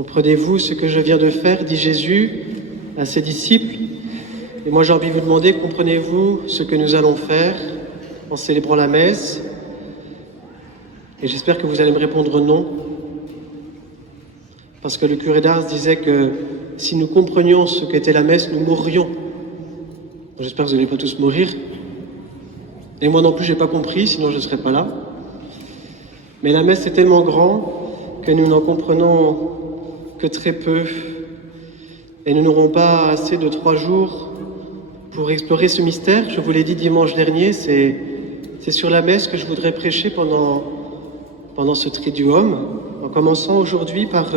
Comprenez-vous ce que je viens de faire, dit Jésus à ses disciples. Et moi j'ai envie de vous demander, comprenez-vous ce que nous allons faire en célébrant la messe? Et j'espère que vous allez me répondre non. Parce que le curé d'Ars disait que si nous comprenions ce qu'était la messe, nous mourrions. J'espère que vous n'allez pas tous mourir. Et moi non plus, je n'ai pas compris, sinon je ne serais pas là. Mais la messe est tellement grand que nous n'en comprenons que très peu. Et nous n'aurons pas assez de 3 jours pour explorer ce mystère. Je vous l'ai dit dimanche dernier, c'est sur la messe que je voudrais prêcher pendant ce Triduum, en commençant aujourd'hui par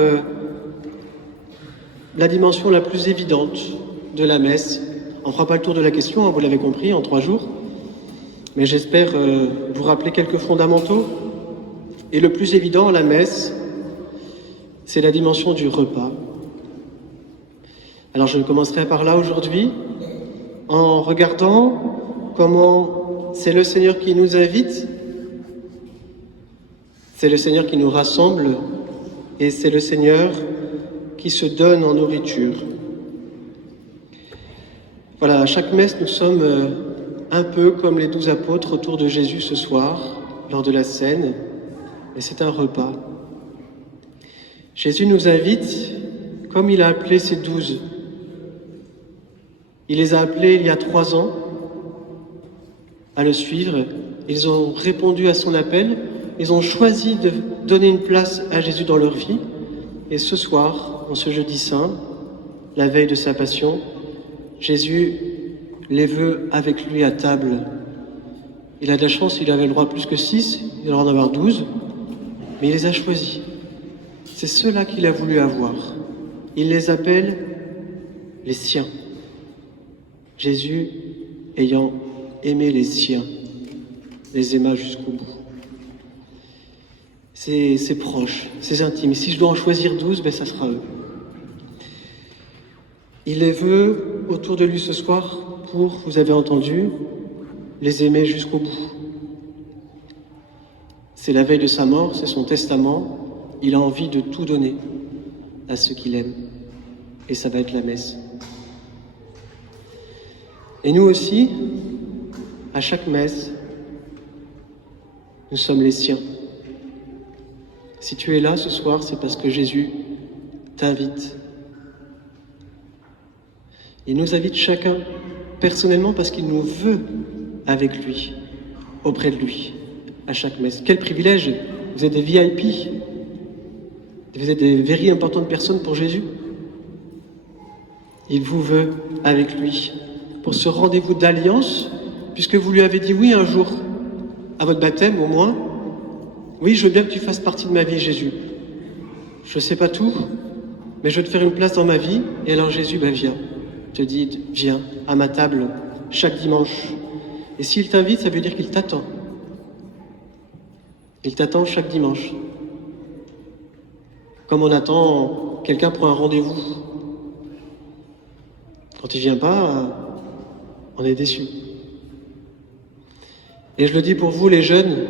la dimension la plus évidente de la messe. On ne fera pas le tour de la question, hein, vous l'avez compris, en 3 jours. Mais j'espère vous rappeler quelques fondamentaux. Et le plus évident à la messe, c'est la dimension du repas. Alors je commencerai par là aujourd'hui, en regardant comment c'est le Seigneur qui nous invite, c'est le Seigneur qui nous rassemble, et c'est le Seigneur qui se donne en nourriture. Voilà, à chaque messe, nous sommes un peu comme les 12 apôtres autour de Jésus ce soir, lors de la scène, et c'est un repas. Jésus nous invite comme il a appelé ses 12. Il les a appelés il y a 3 ans à le suivre. Ils ont répondu à son appel. Ils ont choisi de donner une place à Jésus dans leur vie. Et ce soir, en ce jeudi saint, la veille de sa passion, Jésus les veut avec lui à table. Il a de la chance, il avait le droit plus que 6, il a le droit d'en avoir 12, mais il les a choisis. C'est ceux-là qu'il a voulu avoir. Il les appelle les siens. Jésus, ayant aimé les siens, les aima jusqu'au bout. C'est proche, c'est intime. Et si je dois en choisir 12, ça sera eux. Il les veut autour de lui ce soir pour, vous avez entendu, les aimer jusqu'au bout. C'est la veille de sa mort, c'est son testament. Il a envie de tout donner à ceux qu'il aime. Et ça va être la messe. Et nous aussi, à chaque messe, nous sommes les siens. Si tu es là ce soir, c'est parce que Jésus t'invite. Il nous invite chacun personnellement parce qu'il nous veut avec lui, auprès de lui, à chaque messe. Quel privilège! Vous êtes des VIP. Vous êtes des very importantes personnes pour Jésus. Il vous veut avec lui pour ce rendez-vous d'alliance, puisque vous lui avez dit oui un jour, à votre baptême au moins. Oui, je veux bien que tu fasses partie de ma vie, Jésus. Je ne sais pas tout, mais je veux te faire une place dans ma vie. Et alors Jésus, viens. Te dit, viens à ma table chaque dimanche. Et s'il t'invite, ça veut dire qu'il t'attend. Il t'attend chaque dimanche. Comme on attend quelqu'un pour un rendez-vous. Quand il ne vient pas, on est déçu. Et je le dis pour vous, les jeunes,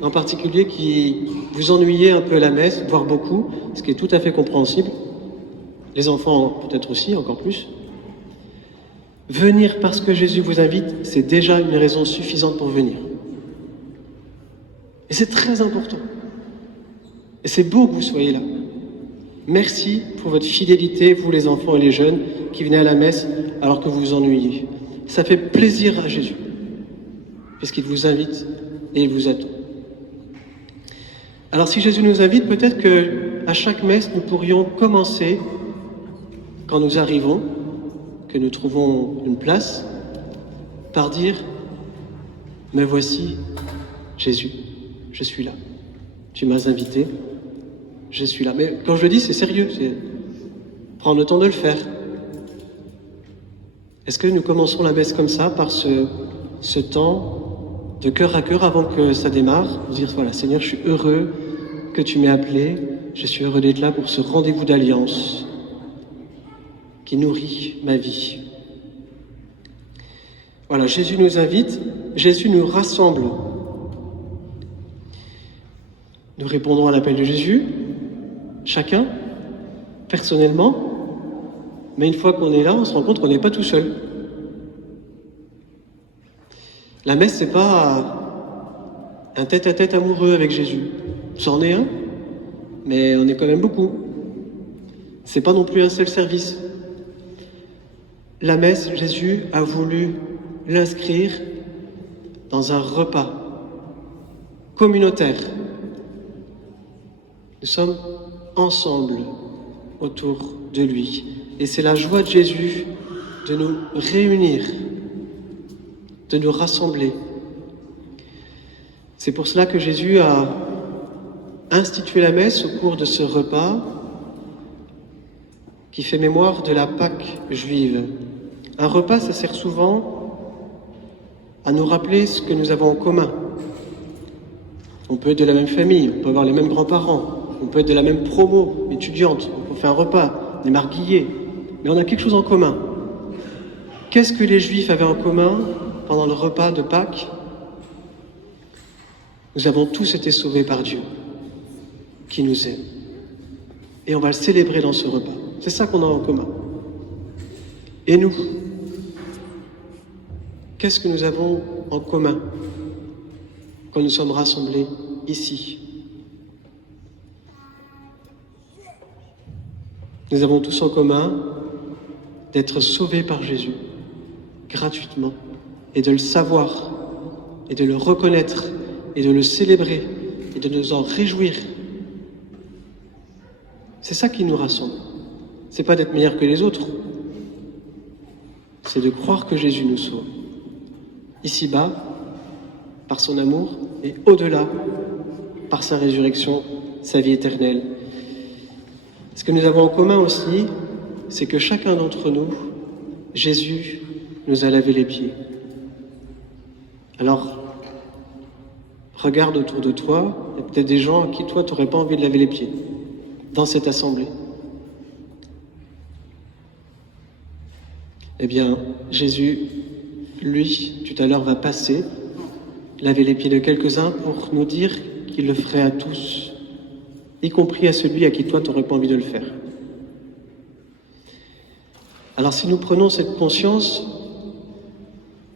en particulier, qui vous ennuyez un peu à la messe, voire beaucoup, ce qui est tout à fait compréhensible. Les enfants, peut-être aussi, encore plus. Venir parce que Jésus vous invite, c'est déjà une raison suffisante pour venir. Et c'est très important. Et c'est beau que vous soyez là. Merci pour votre fidélité, vous les enfants et les jeunes, qui venez à la messe alors que vous vous ennuyez. Ça fait plaisir à Jésus, puisqu'il vous invite et il vous attend. Alors si Jésus nous invite, peut-être qu'à chaque messe, nous pourrions commencer, quand nous arrivons, que nous trouvons une place, par dire « Me voici, Jésus, je suis là. Tu m'as invité, je suis là. » Mais quand je le dis, c'est sérieux, c'est prendre le temps de le faire. Est-ce que nous commencerons la messe comme ça, par ce temps de cœur à cœur avant que ça démarre, dire « Voilà, Seigneur, je suis heureux que tu m'aies appelé, je suis heureux d'être là pour ce rendez-vous d'alliance qui nourrit ma vie. » Voilà, Jésus nous invite, Jésus nous rassemble. Nous répondons à l'appel de Jésus, chacun, personnellement, mais une fois qu'on est là, on se rend compte qu'on n'est pas tout seul. La messe, c'est pas un tête-à-tête amoureux avec Jésus. C'en est un, mais on est quand même beaucoup. C'est pas non plus un seul service. La messe, Jésus a voulu l'inscrire dans un repas communautaire. Nous sommes ensemble autour de lui. Et c'est la joie de Jésus de nous réunir, de nous rassembler. C'est pour cela que Jésus a institué la messe au cours de ce repas qui fait mémoire de la Pâque juive. Un repas, ça sert souvent à nous rappeler ce que nous avons en commun. On peut être de la même famille, on peut avoir les mêmes grands-parents, on peut être de la même promo étudiante, on fait un repas, on est marguillés, mais on a quelque chose en commun. Qu'est-ce que les Juifs avaient en commun pendant le repas de Pâques? Nous avons tous été sauvés par Dieu, qui nous aime. Et on va le célébrer dans ce repas. C'est ça qu'on a en commun. Et nous, qu'est-ce que nous avons en commun quand nous sommes rassemblés ici? Nous avons tous en commun d'être sauvés par Jésus, gratuitement, et de le savoir, et de le reconnaître, et de le célébrer, et de nous en réjouir. C'est ça qui nous rassemble. C'est pas d'être meilleur que les autres, c'est de croire que Jésus nous sauve. Ici-bas, par son amour, et au-delà, par sa résurrection, sa vie éternelle. Ce que nous avons en commun aussi, c'est que chacun d'entre nous, Jésus nous a lavé les pieds. Alors, regarde autour de toi, il y a peut-être des gens à qui toi, tu n'aurais pas envie de laver les pieds, dans cette assemblée. Eh bien, Jésus, lui, tout à l'heure, va passer, laver les pieds de quelques-uns pour nous dire qu'il le ferait à tous, y compris à celui à qui toi, tu n'aurais pas envie de le faire. Alors, si nous prenons cette conscience,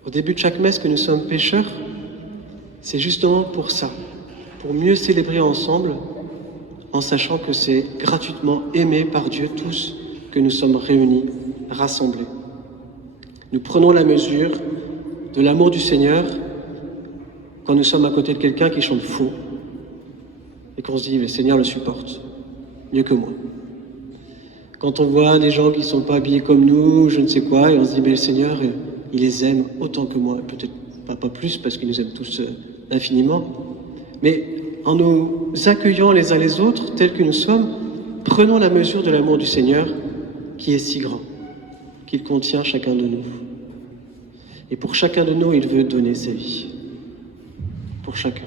au début de chaque messe, que nous sommes pécheurs, c'est justement pour ça, pour mieux célébrer ensemble, en sachant que c'est gratuitement aimé par Dieu tous que nous sommes réunis, rassemblés. Nous prenons la mesure de l'amour du Seigneur quand nous sommes à côté de quelqu'un qui chante faux et qu'on se dit « le Seigneur le supporte, mieux que moi ». Quand on voit des gens qui ne sont pas habillés comme nous, je ne sais quoi, et on se dit « mais le Seigneur, il les aime autant que moi ». Peut-être pas plus parce qu'il nous aime tous infiniment, mais en nous accueillant les uns les autres tels que nous sommes, prenons la mesure de l'amour du Seigneur qui est si grand, qu'il contient chacun de nous. Et pour chacun de nous, il veut donner sa vie. Pour chacun.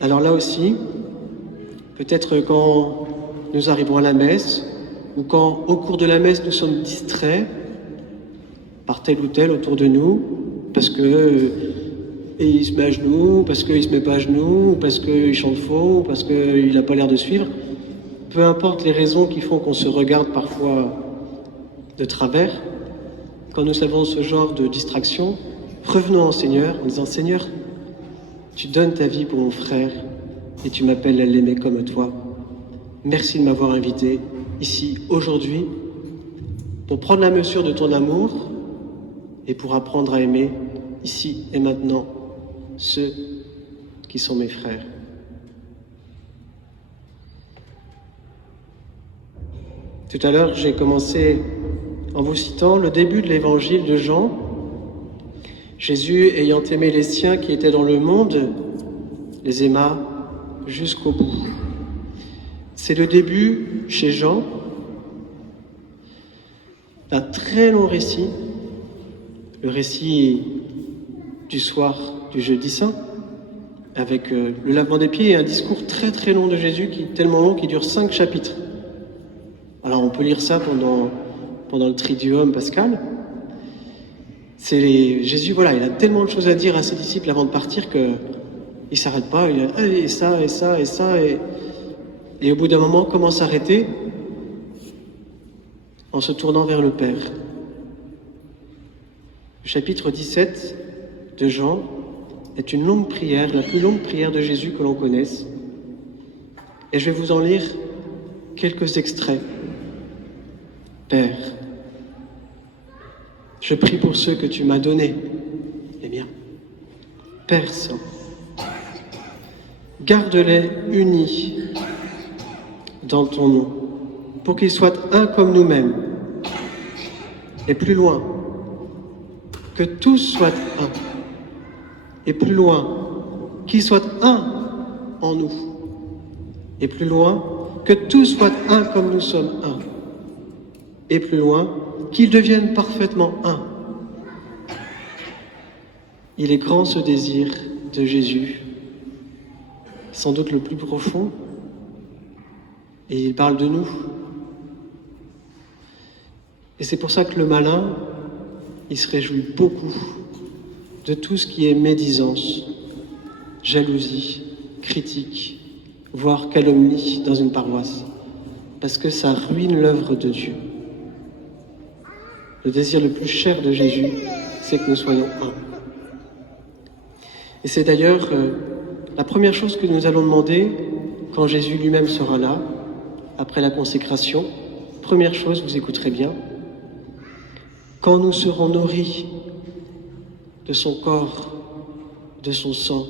Alors là aussi, peut-être quand nous arrivons à la messe, ou quand au cours de la messe nous sommes distraits par tel ou tel autour de nous, parce que il se met à genoux, parce qu'il se met pas à genoux, parce qu'il chante faux, parce qu'il n'a pas l'air de suivre, peu importe les raisons qui font qu'on se regarde parfois de travers, quand nous avons ce genre de distraction, revenons au Seigneur en disant « Seigneur, tu donnes ta vie pour mon frère et tu m'appelles à l'aimer comme toi. Merci de m'avoir invité ici aujourd'hui pour prendre la mesure de ton amour et pour apprendre à aimer ici et maintenant ceux qui sont mes frères. » Tout à l'heure, j'ai commencé en vous citant le début de l'évangile de Jean. Jésus, ayant aimé les siens qui étaient dans le monde, les aima jusqu'au bout. C'est le début, chez Jean, d'un très long récit, le récit du soir du jeudi saint, avec le lavement des pieds et un discours très très long de Jésus, tellement long qu'il dure 5 chapitres. Alors on peut lire ça pendant le Triduum pascal. Jésus, voilà, il a tellement de choses à dire à ses disciples avant de partir qu'il ne s'arrête pas, il a et ça, et ça, et ça, et Et au bout d'un moment, comment s'arrêter? En se tournant vers le Père. Le chapitre 17 de Jean est une longue prière, la plus longue prière de Jésus que l'on connaisse. Et je vais vous en lire quelques extraits. Père, je prie pour ceux que tu m'as donnés, les miens. Père Saint, garde-les unis dans ton nom, pour qu'ils soient un comme nous-mêmes. Et plus loin, que tous soient un. Et plus loin, qu'ils soient un en nous. Et plus loin, que tous soient un comme nous sommes un. Et plus loin, qu'ils deviennent parfaitement un. Il est grand ce désir de Jésus, sans doute le plus profond, et il parle de nous. Et c'est pour ça que le malin, il se réjouit beaucoup de tout ce qui est médisance, jalousie, critique, voire calomnie dans une paroisse, parce que ça ruine l'œuvre de Dieu. Le désir le plus cher de Jésus, c'est que nous soyons un. Et c'est d'ailleurs la première chose que nous allons demander quand Jésus lui-même sera là, après la consécration. Première chose, vous écouterez bien, quand nous serons nourris de son corps, de son sang,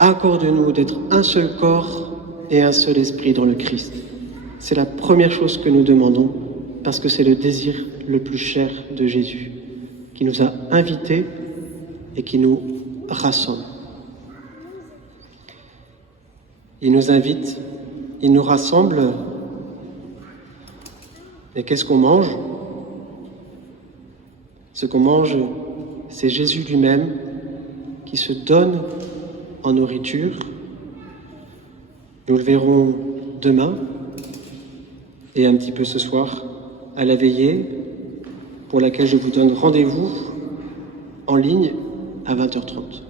accorde-nous d'être un seul corps et un seul esprit dans le Christ. C'est la première chose que nous demandons, parce que c'est le désir le plus cher de Jésus, qui nous a invités et qui nous rassemble. Il nous invite, il nous rassemble. Et qu'est-ce qu'on mange? Ce qu'on mange, c'est Jésus lui-même qui se donne en nourriture. Nous le verrons demain et un petit peu ce soir à la veillée, pour laquelle je vous donne rendez-vous en ligne à 20h30.